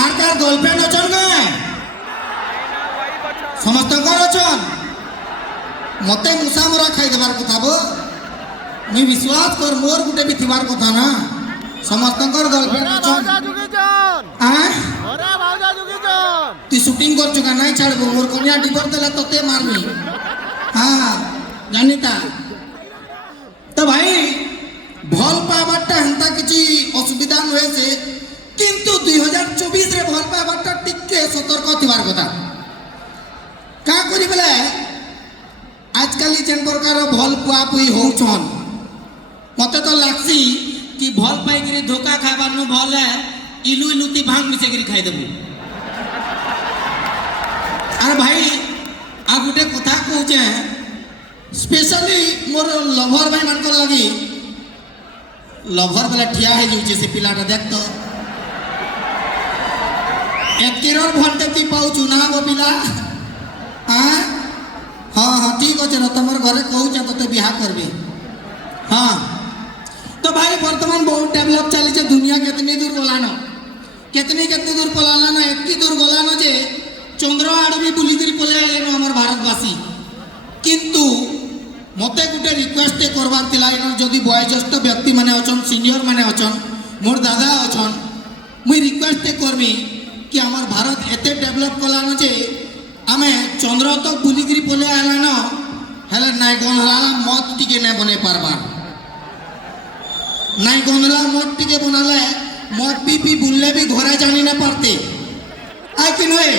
কার কার girlfriend অছন গায় সমস্ত অছন মতে মুসা মরা খাই দেবার কথা বো মুই বিশ্বাস কর মোর গুটে বি থিবার কথা না সমস্ত গার্লফ্রেন্ড অছন তুই শুটিং করছু কা নাই ছাড়বো মোর কন্যা ডিভোর্স দেলা তোতে মারবি হ্যাঁ জানি তা তো ভাই ভাল পাবারটা হেন্তা কিছু অসুবিধা রয়েছে কিন্তু 2024 রে ভাল পাবারটা টিকে সতর্ক থিবার কথা কা করি বেলে আজকাল যেন প্রকার ভাল পুয়া পুই হউছন মতে তো লাগছি কি ভাল পাইকি ধোকা খাবার নু ভলে ইলু ইলুতি ভাঙ মিশাইকি খাই দেবু আর ভাই আর গোটে কথা কହୁছে স্পেশালি মোর লভর ভাই মানকর লাগি লভর বেলা ঠিয়া হয়ে যাচ্ছে সে পিলাটা দেখ তো এক কিরণ ভোল্টে তুই পাউছু না গো পিলা হ্যাঁ হ্যাঁ হ্যাঁ ঠিক আছে না তোমার ঘরে কହୁছে তোতে বিহা করবি হ্যাঁ তো ভাই বর্তমান বহুত ডেভেলপ চালিছে দুনিয়া কেতনি দূর গলানো কেতনি দূর পলানো না এতকি দূর গলানো যে চন্দ্র আড় বি বুলিকি পলে আইলেন আমার ভারতবাসী কিন্তু মতে গোটে রিক্वेस्ट করবার লা এনর যদি বয়োজ্যেষ্ঠ ব্যক্তি মানে অছন সিনিয়র মানে অছন মোর দাদা অছন মুই রিক্वेस्ट করবি কি আমার ভারত এতে ডেভেলপ কলানো যে আমি চন্দ্র তক বুলিকি পলে আইলান হেলে নাই গনলা মত টিকে না বনে পারবা নাই গনলা মত টিকে বনালে মত পি বুললে भी ঘরে জানি না পারতে আই কি নয়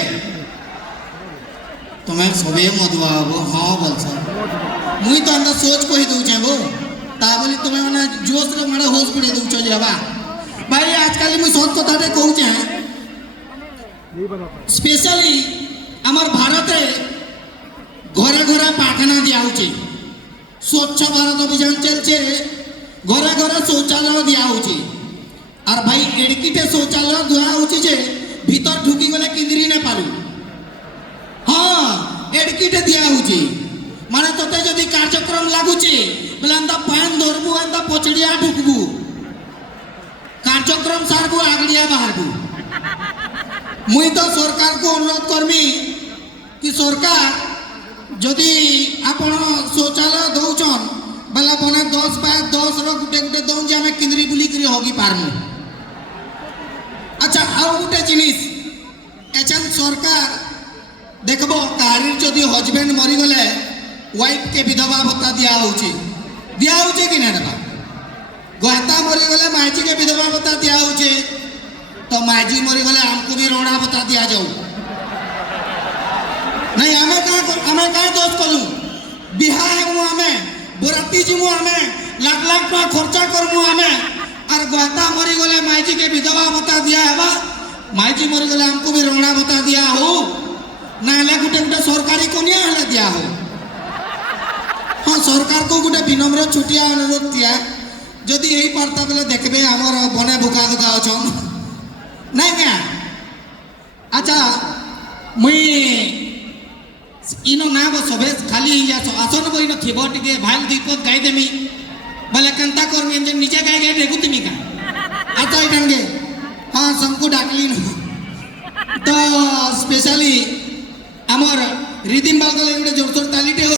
तुम्हें सबे मधुआ हबो हाँ बोलছ मुई तो अंदर सोच कही दउछे गो ता बोली तुम्हें माने जोश रे माने होश पड़ी दउछ जे बा भाई आजकल मुई सत कथाटे कहूछे स्पेशली আমার ভারতে ঘরে ঘরে পায়খানা দিয়া হচ্ছে স্বচ্ছ ভারত অভিযান চলছে ঘরে ঘরে শৌচালয় দিয়া হচ্ছে আর ভাই এড়কিটে শৌচালয় দেওয়া হচ্ছে যে ভিতর ঢুকি গেলে কিন্দিরি না পারু हाँ एडकिटे दिया होची माने तोते जदि कार्यक्रम लागुची बोले अंता पान धरबू अंता पचड़िया ढुकबू कार्यक्रम सारबू आगड़िया बाहरबू मुई तो सरकार को अनुरोध करमी कि सरकार जदि आपण शौचालय दउछन बला बने 10 बाय 10 रो गुटे गुटे दउन जे हमें किंदरी बुली करी होगी पारमु अच्छा आउ गुटे जिनिस एचन सरकार देखबो कारी जदि हजबैंड मरी गले वाइफ के विधवा भत्ता दिया होचे कि ना देबा गहता मरी गले माइजी के विधवा भत्ता दिया होचे तो माइजी मरी गले हमको भी रोड़ा भत्ता दिया जाऊ नहीं हमें का दोष कलू बिहा है मु हमें बराती जी मु हमें लाख लाख का खर्चा करमु हमें और गहता मरी गले माइजी के विधवा भत्ता दिया है बा माइजी मरी गले हमको भी रोड़ा भत्ता दिया हो ना गोटे गोटे सरकारी कनिया हेले दिया हो हाँ सरकार को गोटे विनम्र छुटिया अनुरोध दिया जदि यही पार्ता बेले देखबे आमर बने भुका दुका अछन नहीं क्या अच्छा मुई इनो ना गो सबे खाली आसन बो इनो थिबो टिके भाल दीपक गाय देमी बोले कंता करमी जे निजे गाय गाय देखु तुमी का आता इडंगे हाँ सबको डाकली तो स्पेशली आमर रिदिम बाल गले जोरसोर तालीटे